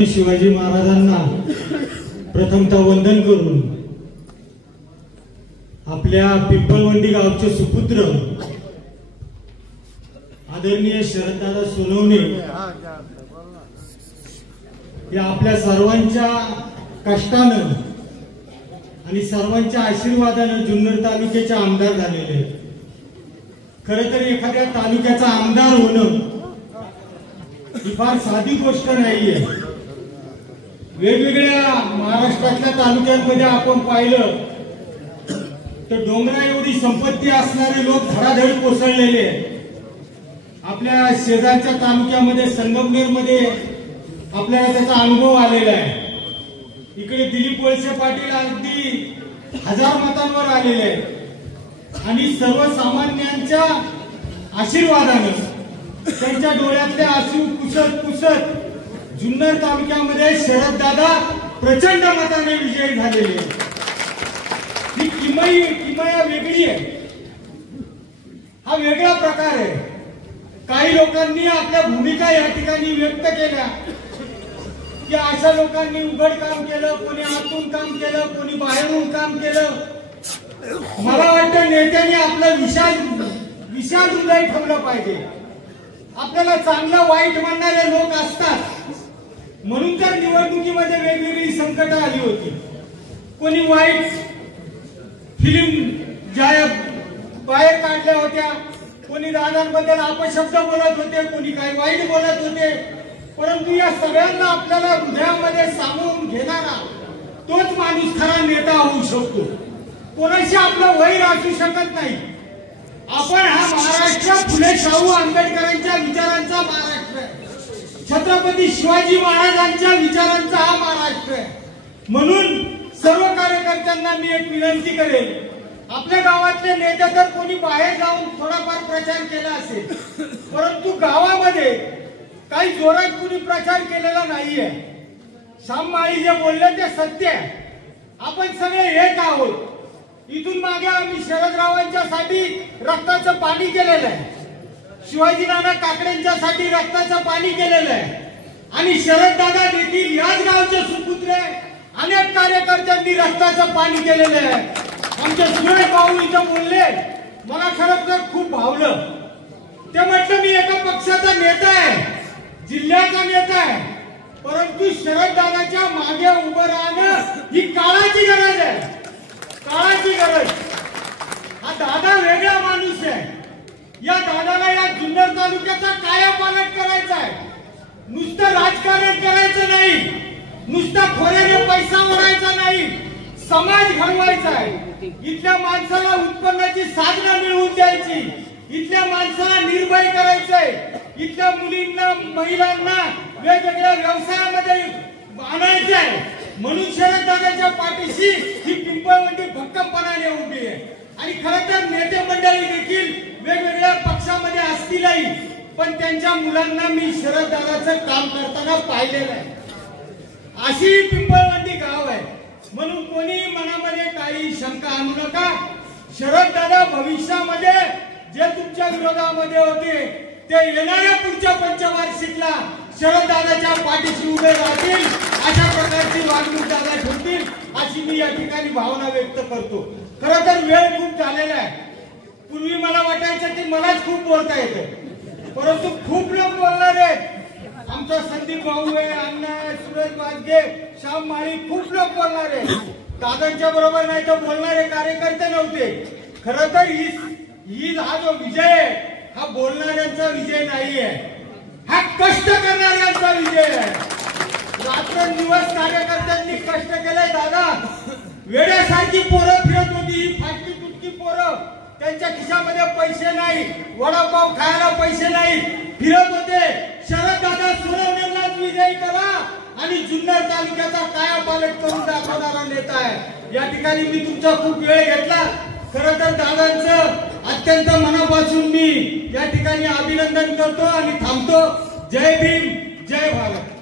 शिवाजी महाराजांना प्रथमतः वंदन करून आपल्या पिंपळवंडी गावचे सुपुत्र आदरणीय शरददादा सोनवणे या आपल्या सर्वांच्या कष्टानं आणि सर्वांच्या आशीर्वादानं जुन्नर तालुक्याचे आमदार झालेले आहेत। खरं तर एखाद्या तालुक्याचा आमदार होणं ही फार साधी गोष्ट नाहीये। वेगवेगळ्या महाराष्ट्रातल्या तालुक्यांमध्ये आपण पाहिलं तर डोंगरा एवढी संपत्ती असणारे लोक धडाधड कोसळलेले आहेत। आपल्या शेजारच्या तालुक्यामध्ये संगमनेरमध्ये आपल्याला त्याचा अनुभव आलेला आहे। इकडे दिलीप वळसे पाटील अगदी 1000 मतांवर आलेले आहेत आणि सर्वसामान्यांच्या आशीर्वादाने त्यांच्या डोळ्यातले आसू पुसत पुसत जुन्नर तालुक्यामध्ये शरददादा प्रचंड मताने विजयी झालेले आहेत। ही किमया वेगळी आहे, हा वेगळा प्रकार आहे। काही लोकांनी आपल्या भूमिका या ठिकाणी व्यक्त केल्या की अशा लोकांनी उघड काम केलं, कोणी आतून काम केलं, कोणी बाहेरून काम केलं। मला वाटतं नेत्यांनी आपलं विशाल हृदय ठेवलं पाहिजे। आपल्याला चांगलं वाईट म्हणणारे लोक असतात, म्हणून तर निवडणुकीमध्ये वेगवेगळी संकट आली होती। कोणी वाईट फिल्म बाहेर काढल्या होत्या, कोणी दादांबद्दल अपशब्द बोलत होते, कोणी काही वाईट बोलत होते, परंतु या सगळ्यांना आपल्याला हृदयामध्ये सामावून घेणारा तोच माणूस खरा नेता होऊ शकतो। कोणाशी आपलं वैर असू शकत नाही। आपण हा महाराष्ट्र फुले शाहू आंबेडकरांच्या विचारांचा महाराष्ट्र आहे, छत्रपती शिवाजी महाराजांच्या विचारांचा हा महाराष्ट्र आहे। म्हणून सर्व कार्यकर्त्यांना मी एक विनंती करेन, आपल्या गावातले नेते तर कोणी बाहेर जाऊन थोडाफार प्रचार केला असेल, परंतु गावामध्ये काही जोरात कोणी प्रचार केलेला नाहीये। श्याम माळी जे बोलले ते सत्य आहे। आपण सगळे एक आहोत। इथून मागे आम्ही शरदरावांच्यासाठी रक्ताचं पाणी केलेलं आहे, शिवाजी नाना काकडेंच्यासाठी रक्ताचं पाणी केलेलं आहे आणि शरददादा देखील याच गावचे सुपुत्र आहे। अनेक कार्यकर्त्यांनी रक्ताचं पाणी केलेलं आहे। आमचे सुरेश भाऊ इथं बोलले, मला खरं तर खूप भावलं। ते म्हटलं मी एका पक्षाचा नेता आहे, जिल्ह्याचा नेता आहे, परंतु शरददादाच्या मागे उभं राहणं ही काळाची गरज आहे, काळाची गरज। हा दादा वेगळा माणूस आहे। या दादाला या जुन्नर तालुक्याचा कायापालट करायचा आहे। नुसतं राजकारण करायचं नाही, नुसता खोऱ्याने पैसा ओढायचा नाही, समाज घडवायचा आहे। इथल्या माणसाला उत्पन्नाची साधनं मिळवून द्यायची, इथल्या माणसाला निर्भय करायचंय, इथल्या मुलींना महिलांना वेगवेगळ्या व्यवसायामध्ये आणायचंय। म्हणून शरददादाच्या पाठीशी ही पिंपळवंडी भक्कमपणाने उभी आहे। आणि खरं तर नेते मंडळी देखील वेगवेगळ्या पक्षामध्ये असतीलही, पण त्यांच्या मुलांना मी शरददादाचं काम करताना पाहिलेलं आहे। अशी पिंपळवंडी गाव आहे। म्हणून कोणी मनामध्ये काही शंका आणू नका। शरददादा भविष्यामध्ये जे तुमच्या विरोधामध्ये होते ते येणाऱ्या पुढच्या पंचवार्षिकला शरददादाच्या पाठीशी उभे राहतील, अशा प्रकारची वागणूक दादा ठेवतील, अशी मी या ठिकाणी भावना व्यक्त करतो। खरं तर वेळ खूप झालेला आहे। पूर्वी मला वाटायचं की मलाच खूप बोलता येतं, परंतु खूप लोक बोलणार आहेत। आमचा संदीप भाऊ आहे, अण्णा आहे, सुरेश वाजगे, श्याम माळी, खूप लोक बोलणार आहेत। दादांच्या बरोबर नाही तर बोलणारे कार्यकर्ते नव्हते। खरं तर हा जो विजय आहे हा बोलणाऱ्यांचा विजय नाहीये, हा कष्ट करणाऱ्यांचा विजय आहे। रात्रंदिवस कार्यकर्त्यांनी कष्ट केले। दादा वेड्यासारखी पोरं फिरत होती, फाटकी तुटकी पोरं, त्यांच्या खिशामध्ये पैसे नाही, वडापाव खायला पैसे नाही, फिरत होते। शरददादा सोनवणेलाच विजयी करा आणि जुन्नर तालुक्याचा कायापालट करून दाखवणारा नेता आहे। या ठिकाणी मी तुमचा खूप वेळ घेतला। खरं तर दादांचं अत्यंत मनापासून मी या ठिकाणी अभिनंदन करतो आणि थांबतो। जय भीम, जय भारत।